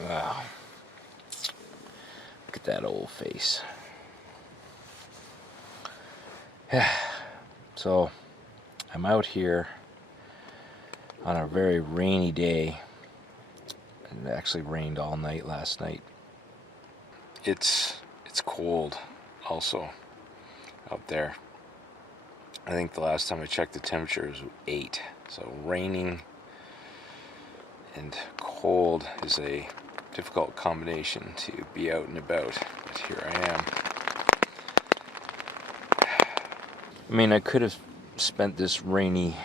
Wow. Look at that old face. So, I'm out here on a very rainy day. It actually rained all night last night. It's cold also out there. I think the last time I checked the temperature was 8. So raining and cold is a difficult combination to be out and about. But here I am. I mean, I could have spent this rainy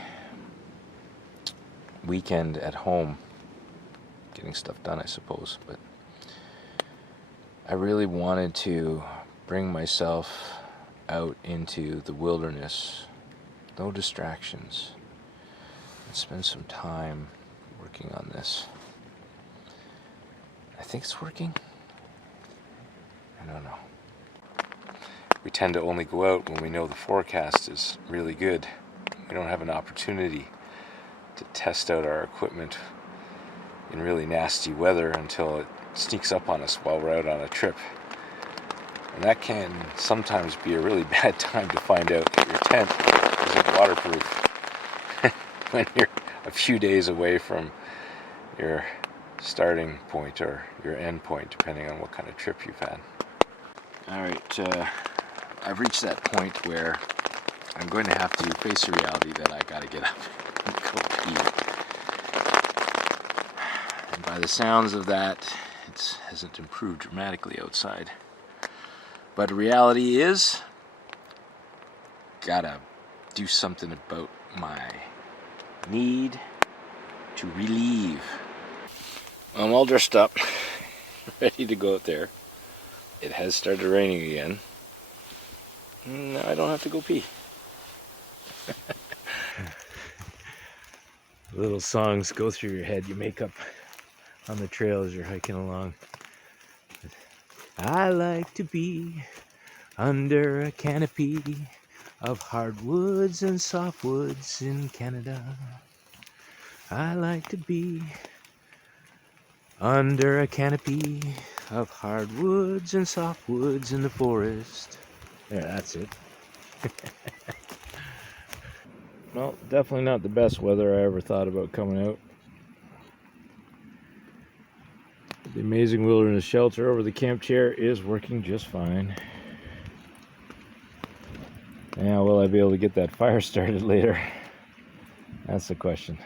weekend at home getting stuff done, I suppose, but I really wanted to bring myself out into the wilderness, no distractions, and spend some time working on this. I think it's working. I don't know. We tend to only go out when we know the forecast is really good. We don't have an opportunity to test out our equipment in really nasty weather until it sneaks up on us while we're out on a trip. And that can sometimes be a really bad time to find out that your tent isn't waterproof when you're a few days away from your starting point or your end point, depending on what kind of trip you've had. Alright, I've reached that point where I'm going to have to face the reality that I gotta get up and go pee. And by the sounds of that, it hasn't improved dramatically outside. But the reality is, gotta do something about my need to relieve. I'm all dressed up, ready to go out there. It has started raining again. Now I don't have to go pee. Little songs go through your head you make up on the trail as you're hiking along. I like to be under a canopy of hardwoods and softwoods in Canada. I like to be under a canopy of hardwoods and softwoods in the forest. There, that's it. Well, definitely not the best weather I ever thought about coming out. The amazing wilderness shelter over the camp chair is working just fine. Now, will I be able to get that fire started later? That's the question.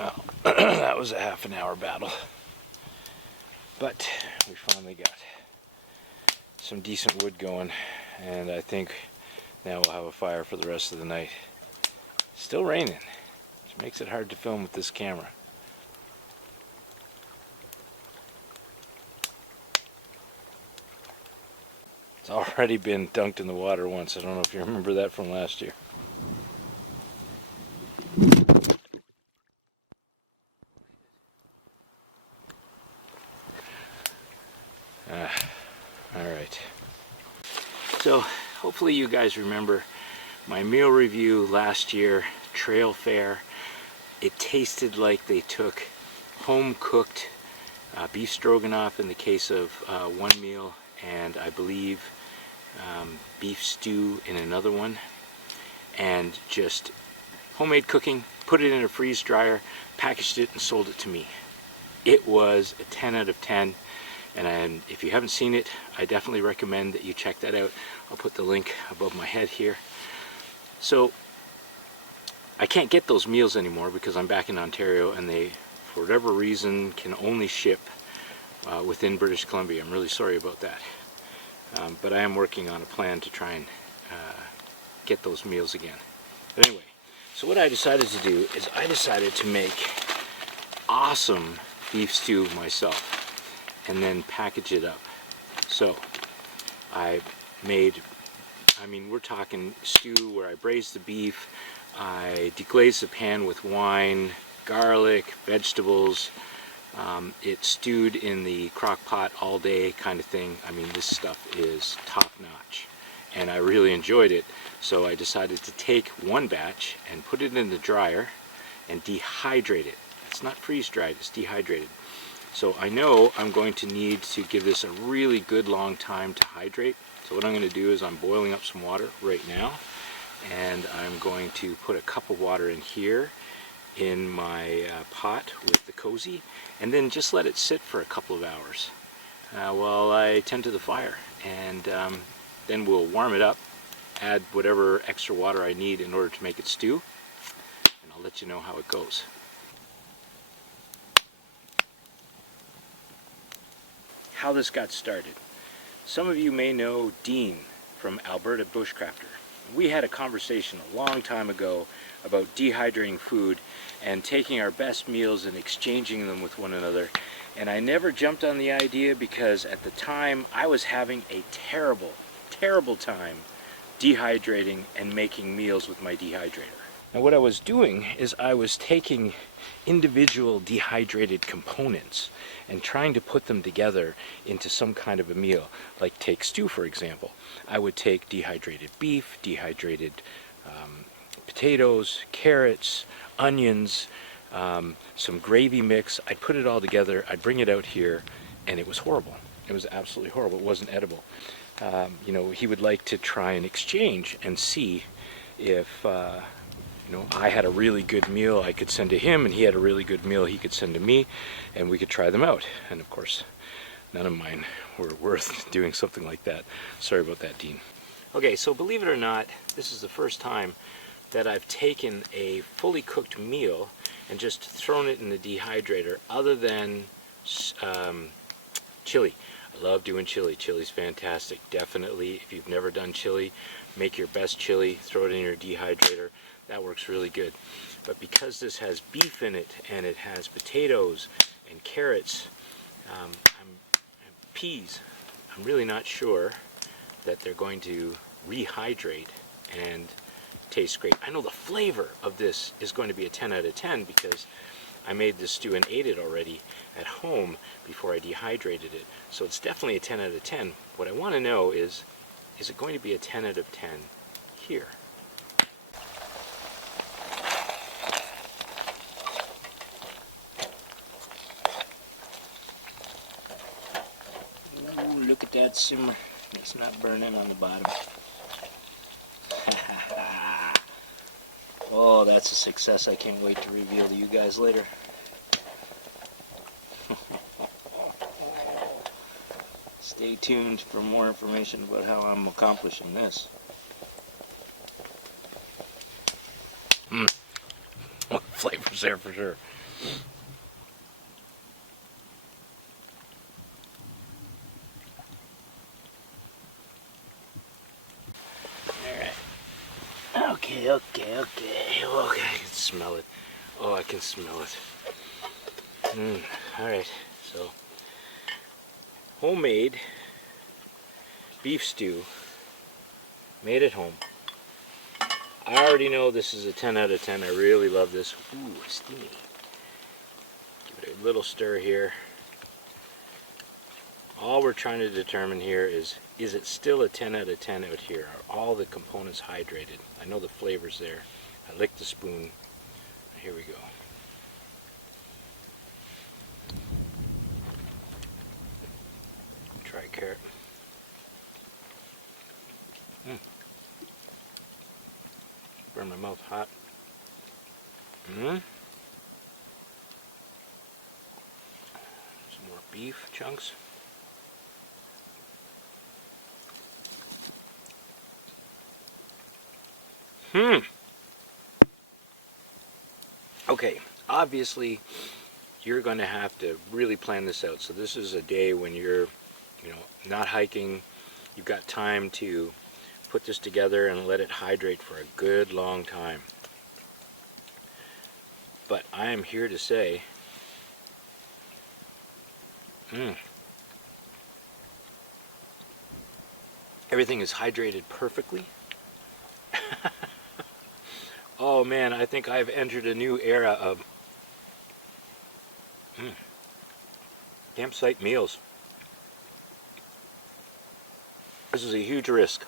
Oh, that was a half an hour battle. But we finally got some decent wood going, and I think now we'll have a fire for the rest of the night. Still raining, which makes it hard to film with this camera. It's already been dunked in the water once. I don't know if you remember that from last year. Alright. So, hopefully you guys remember my meal review last year, trail fare. It tasted like they took home-cooked beef stroganoff in the case of one meal, and I believe beef stew in another one, and just homemade cooking, put it in a freeze dryer, packaged it, and sold it to me. It was a 10 out of 10, and if you haven't seen it, I definitely recommend that you check that out. I'll put the link above my head here. So I can't get those meals anymore because I'm back in Ontario, and they, for whatever reason, can only ship within British Columbia. I'm really sorry about that. But I am working on a plan to try and get those meals again. But anyway, so what I decided to do is I decided to make awesome beef stew myself and then package it up. So I made, we're talking stew where I braised the beef, I deglaze the pan with wine, garlic, vegetables. It stewed in the crock pot all day kind of thing. I mean, this stuff is top notch, and I really enjoyed it. So I decided to take one batch and put it in the dryer and dehydrate it. It's not freeze-dried, it's dehydrated. So I know I'm going to need to give this a really good long time to hydrate. So what I'm going to do is I'm boiling up some water right now, and I'm going to put a cup of water in here in my pot with the cozy, and then just let it sit for a couple of hours while I tend to the fire, and then we'll warm it up, add whatever extra water I need in order to make it stew, and I'll let you know how it goes. How this got started. Some of you may know Dean from Alberta Bushcrafter. We had a conversation a long time ago about dehydrating food and taking our best meals and exchanging them with one another. And I never jumped on the idea because at the time I was having a terrible, terrible time dehydrating and making meals with my dehydrator. Now what I was doing is I was taking individual dehydrated components and trying to put them together into some kind of a meal. Like take stew, for example. I would take dehydrated beef, dehydrated potatoes, carrots, onions, some gravy mix. I'd put it all together, I'd bring it out here, and it was horrible. It was absolutely horrible. It wasn't edible. You know, he would like to try and exchange and see if you know, I had a really good meal I could send to him, and he had a really good meal he could send to me, and we could try them out. And of course, none of mine were worth doing something like that. Sorry about that, Dean. Okay, so believe it or not, this is the first time that I've taken a fully cooked meal and just thrown it in the dehydrator, other than chili. I love doing chili. Chili's fantastic. Definitely, if you've never done chili, make your best chili, throw it in your dehydrator. That works really good. But because this has beef in it, and it has potatoes and carrots, and peas, I'm really not sure that they're going to rehydrate and taste great. I know the flavor of this is going to be a 10 out of 10 because I made this stew and ate it already at home before I dehydrated it. So it's definitely a 10 out of 10. What I want to know is it going to be a 10 out of 10 here? Ooh, look at that simmer. It's not burning on the bottom. Oh, that's a success. I can't wait to reveal to you guys later. Stay tuned for more information about how I'm accomplishing this. Flavor's there for sure. Okay, I can smell it. Oh, I can smell it. Alright, so homemade beef stew made at home. I already know this is a 10 out of 10. I really love this. Ooh, steamy. Give it a little stir here. All we're trying to determine here is it still a 10 out of 10 out here? Are all the components hydrated? I know the flavor's there. I licked the spoon. Here we go. Try a carrot. Burn my mouth hot. Some more beef chunks. Okay, obviously you're going to have to really plan this out. So this is a day when you're, not hiking. You've got time to put this together and let it hydrate for a good long time. But I am here to say, everything is hydrated perfectly. Oh man, I think I've entered a new era of campsite meals. This is a huge risk,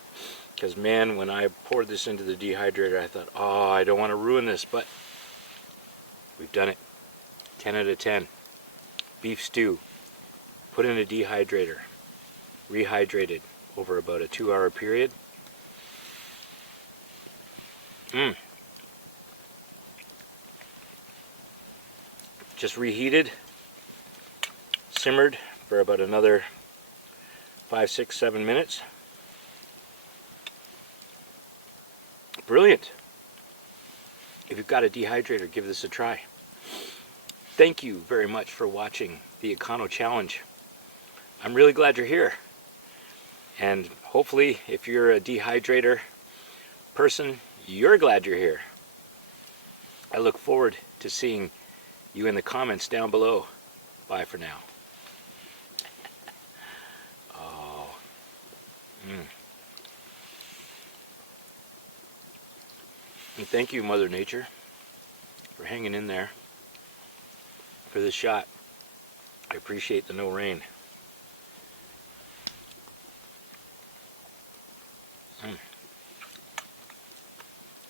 because man, when I poured this into the dehydrator, I thought, oh, I don't want to ruin this, but We've done it. 10 out of 10. Beef stew. Put in a dehydrator. Rehydrated over about a 2-hour period. Just reheated. Simmered for about another 5, 6, 7 minutes. Brilliant. If you've got a dehydrator, give this a try. Thank you very much for watching the EconoChallenge. I'm really glad you're here. And hopefully, if you're a dehydrator person, you're glad you're here. I look forward to seeing you in the comments down below. Bye for now. Oh. And thank you, Mother Nature, for hanging in there for this shot. I appreciate the no rain.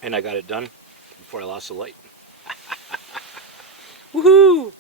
And I got it done before I lost the light. Woohoo!